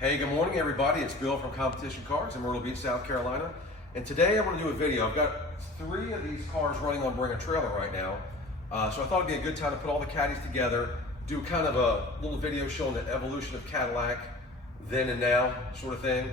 Hey, good morning everybody. It's Bill from Competition Cars in Myrtle Beach, South Carolina. And today I'm going to do a video. I've got 3 of these cars running on Bring a Trailer right now. So I thought it'd be a good time to put all the Caddies together, do kind of a little video showing the evolution of Cadillac, then and now sort of thing.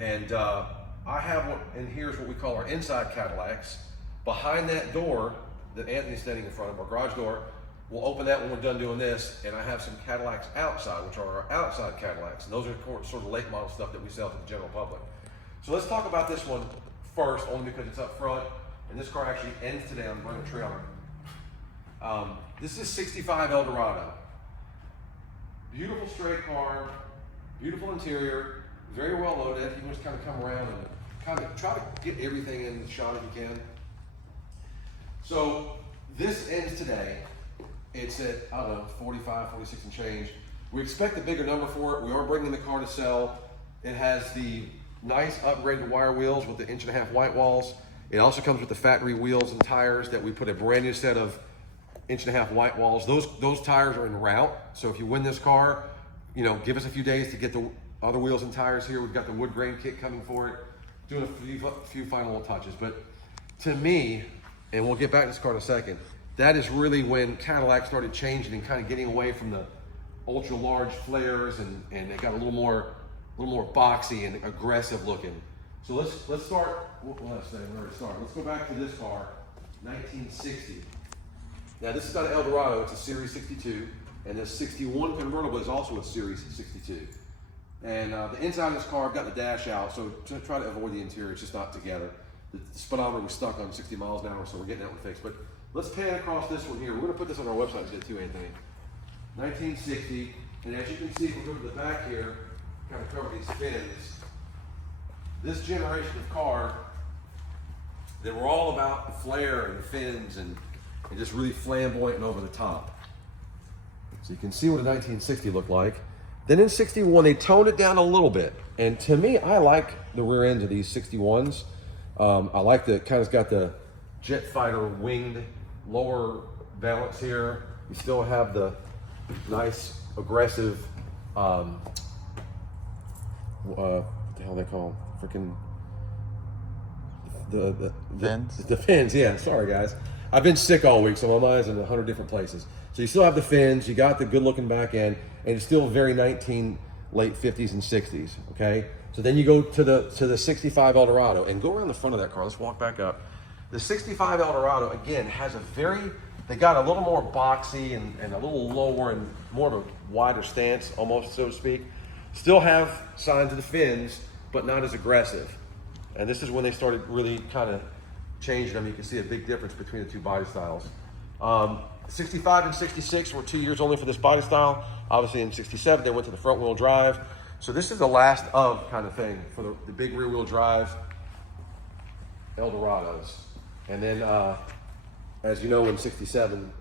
And I have what, and here's what we call our inside Cadillacs. Behind that door that Anthony's standing in front of, our garage door, we'll open that when we're done doing this, and I have some Cadillacs outside, which are our outside Cadillacs. And those are sort of late model stuff that we sell to the general public. So let's talk about this one first, only because it's up front, and this car actually ends today on Bring a Trailer. This is 65 Eldorado. Beautiful straight car, beautiful interior, very well loaded. You can just kind of come around and kind of try to get everything in the shot if you can. So this ends today. It's at, I don't know, 45, 46 and change. We expect a bigger number for it. We are bringing the car to sell. It has the nice upgraded wire wheels with the 1.5 inch white walls. It also comes with the factory wheels and tires that we put a brand new set of 1.5 inch white walls. Those tires are en route. So if you win this car, you know, give us a few days to get the other wheels and tires here. We've got the wood grain kit coming for it. Doing a few final little touches. But to me, and we'll get back to this car in a second, that is really when Cadillac started changing and kind of getting away from the ultra large flares, and they got a little more boxy and aggressive looking. So let's start. Well, let's say where to start. Let's go back to this car, 1960. Now this is not an Eldorado; it's a Series 62, and the 61 convertible is also a Series 62. And the inside of this car, I've got the dash out, so to try to avoid the interior, it's just not together. The speedometer was stuck on 60 miles an hour, so we're getting that one fixed. But let's pan across this one here. We're going to put this on our website today too, Anthony. 1960, and as you can see, if we go to the back here, kind of cover these fins. This generation of car, they were all about the flair and the fins and just really flamboyant and over the top. So you can see what a 1960 looked like. Then in 61, they toned it down a little bit. And to me, I like the rear ends of these 61s. I like the kind of got the jet fighter winged lower balance here. You still have the nice aggressive what the hell they call them? Freaking fins. The fins, yeah. Sorry guys, I've been sick all week, so my mind's in 100 different places. So you still have the fins, you got the good looking back end, and it's still very late 50s and 60s. Okay, so then you go to the 65 Eldorado and go around the front of that car. Let's walk back up. The 65 Eldorado, again, has they got a little more boxy and a little lower and more of a wider stance, almost, so to speak. Still have signs of the fins, but not as aggressive. And this is when they started really kind of changing them. You can see a big difference between the two body styles. 65 and 66 were 2 years only for this body style. Obviously in 67, they went to the front wheel drive. So this is the last of kind of thing for the big rear wheel drive Eldorados. And then, as you know, in 67,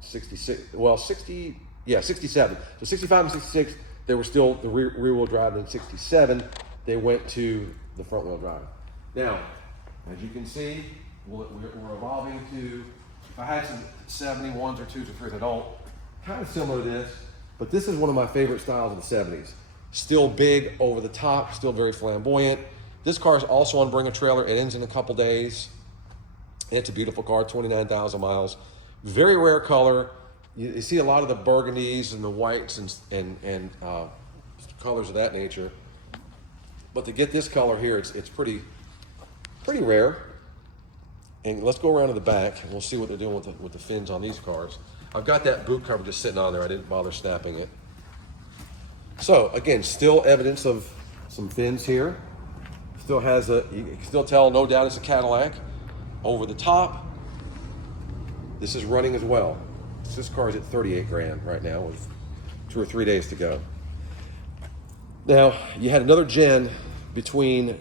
66, well, 60, yeah, 67. So 65 and 66, they were still the rear wheel drive. And in 67, they went to the front wheel drive. Now, as you can see, we're evolving to, if I had some 71s or 2s or 3s, I don't, kind of similar to this, but this is one of my favorite styles of the 70s. Still big, over the top, still very flamboyant. This car is also on Bring a Trailer. It ends in a couple days. It's a beautiful car, 29,000 miles. Very rare color. You see a lot of the burgundies and the whites and colors of that nature. But to get this color here, it's pretty rare. And let's go around to the back and we'll see what they're doing with the fins on these cars. I've got that boot cover just sitting on there. I didn't bother snapping it. So again, still evidence of some fins here. Still has you can still tell, no doubt, it's a Cadillac. Over the top, this is running as well. This car is at 38 grand right now with 2 or 3 days to go. Now, you had another gen between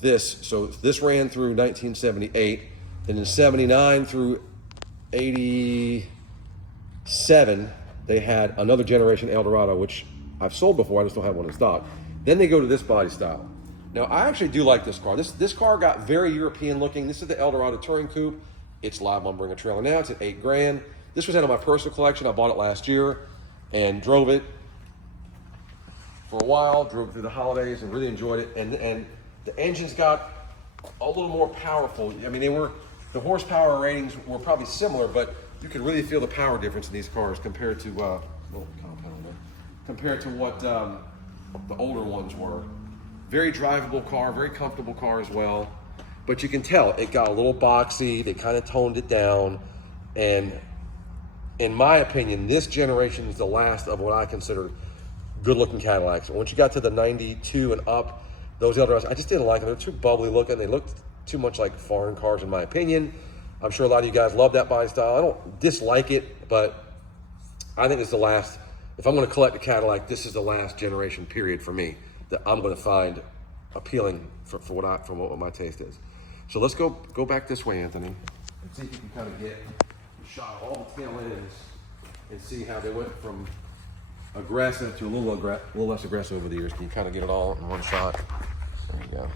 this. So this ran through 1978, then in 79 through 87, they had another generation Eldorado, which I've sold before, I just don't have one in stock. Then they go to this body style. Now, I actually do like this car. This car got very European looking. This is the Eldorado Touring Coupe. It's live on Bring a Trailer now. It's at 8 grand. This was out of my personal collection. I bought it last year and drove it for a while, drove through the holidays and really enjoyed it. And the engines got a little more powerful. I mean, the horsepower ratings were probably similar, but you could really feel the power difference in these cars compared to what the older ones were. Very drivable car, very comfortable car as well. But you can tell it got a little boxy. They kind of toned it down. And in my opinion, this generation is the last of what I consider good-looking Cadillacs. Once you got to the 92 and up, those Eldorados, I just didn't like them. They're too bubbly looking. They looked too much like foreign cars in my opinion. I'm sure a lot of you guys love that body style. I don't dislike it, but I think it's the last. If I'm going to collect a Cadillac, this is the last generation period for me that I'm going to find appealing for what my taste is. So let's go back this way, Anthony, and see if you can kind of get a shot of all the tail ends and see how they went from aggressive to a little less aggressive over the years. Can you kind of get it all in one shot? There you go.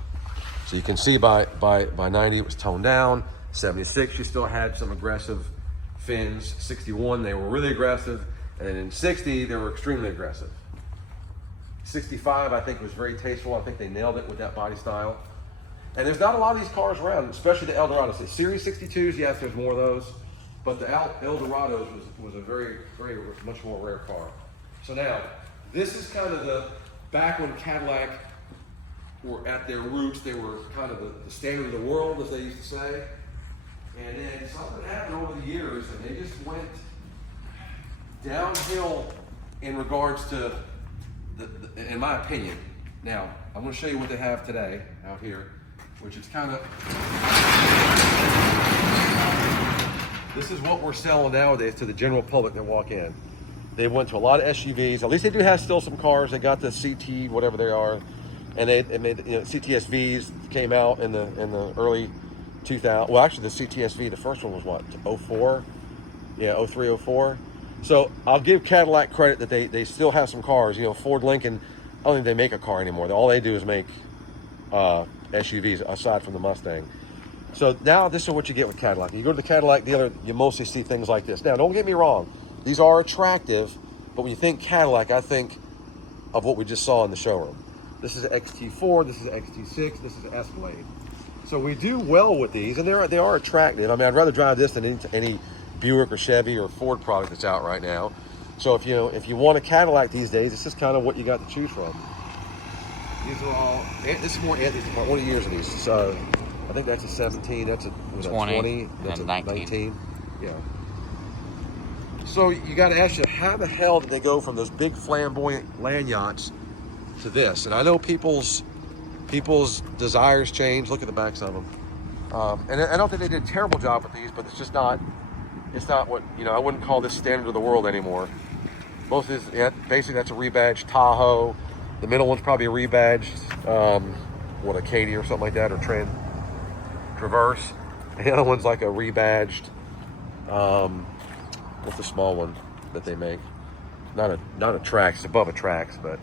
So you can see by 90 it was toned down. 76 you still had some aggressive fins. 61 they were really aggressive, and then in 60 they were extremely aggressive. 65 I think was very tasteful. I think they nailed it with that body style. And there's not a lot of these cars around, especially the Eldorados. The Series 62s, yes, there's more of those, but the Eldorados was a very, very much more rare car. So now, this is kind of the, back when Cadillac were at their roots, they were kind of the standard of the world, as they used to say. And then something happened over the years, and they just went downhill in regards to, in my opinion. Now, I'm going to show you what they have today out here, which is kind of, this is what we're selling nowadays to the general public that walk in. They went to a lot of SUVs. At least they do have still some cars. They got the CT, whatever they are, and they made, CTSVs came out in the early 2000. Well, actually, the CTSV, the first one was what, 04? Yeah, 03, 04. So I'll give Cadillac credit that they still have some cars. Ford, Lincoln, I don't think they make a car anymore. All they do is make SUVs aside from the Mustang. So now this is what you get with Cadillac. You go to the Cadillac dealer, you mostly see things like this. Now, don't get me wrong. These are attractive, but when you think Cadillac, I think of what we just saw in the showroom. This is an XT4, this is an XT6, this is an Escalade. So we do well with these, and they are attractive. I mean, I'd rather drive this than any Buick or Chevy or Ford product that's out right now. So if you want a Cadillac these days, this is kind of what you got to choose from. These are all, this is more Anthony's department. What years are these? So I think that's a 17, that's a 20, that's a 19. Yeah. So you got to ask you, how the hell did they go from those big flamboyant land yachts to this? And I know people's desires change. Look at the backs of them. And I don't think they did a terrible job with these, but it's just not. It's not what I wouldn't call this standard of the world anymore. Most of this, basically, that's a rebadged Tahoe. The middle one's probably a rebadged, a Katie or something like that, or Traverse. And the other one's like a rebadged. What's the small one that they make? Not a Trax, it's above a Trax, but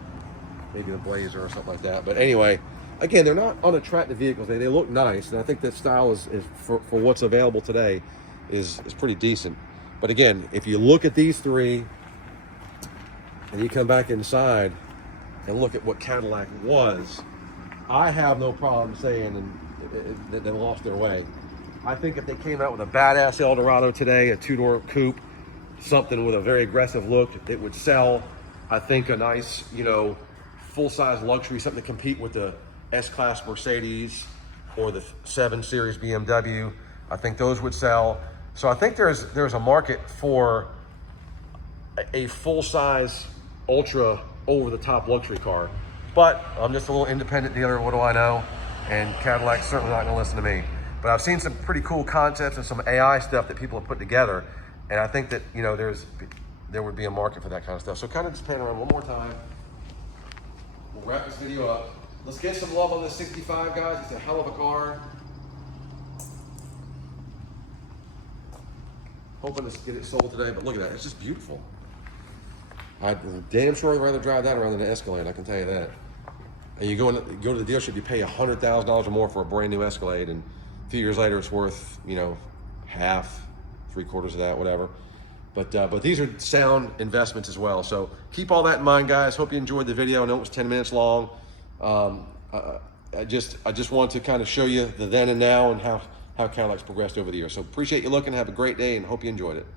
maybe a Blazer or something like that. But anyway, again, they're not unattractive vehicles. They look nice, and I think that style is for what's available today is pretty decent. But again, if you look at these three and you come back inside and look at what Cadillac was, I have no problem saying that they lost their way. I think if they came out with a badass Eldorado today, a two-door coupe, something with a very aggressive look, it would sell. I think a nice, full-size luxury, something to compete with the S-Class Mercedes or the 7 Series BMW. I think those would sell. So I think there's a market for a full-size, ultra, over-the-top luxury car. But I'm just a little independent dealer. What do I know? And Cadillac's certainly not going to listen to me. But I've seen some pretty cool concepts and some AI stuff that people have put together. And I think that, there would be a market for that kind of stuff. So kind of just pan around one more time. We'll wrap this video up. Let's get some love on this 65, guys. It's a hell of a car. Hoping to get it sold today, but look at that. It's just beautiful. I'd damn sure rather drive that around than an Escalade, I can tell you that. And you go to the dealership, you pay $100,000 or more for a brand new Escalade, and a few years later it's worth, half, 3/4 of that, whatever. But these are sound investments as well. So keep all that in mind, guys. Hope you enjoyed the video. I know it was 10 minutes long. I just want to kind of show you the then and now and how Cadillac's progressed over the years. So appreciate you looking. Have a great day and hope you enjoyed it.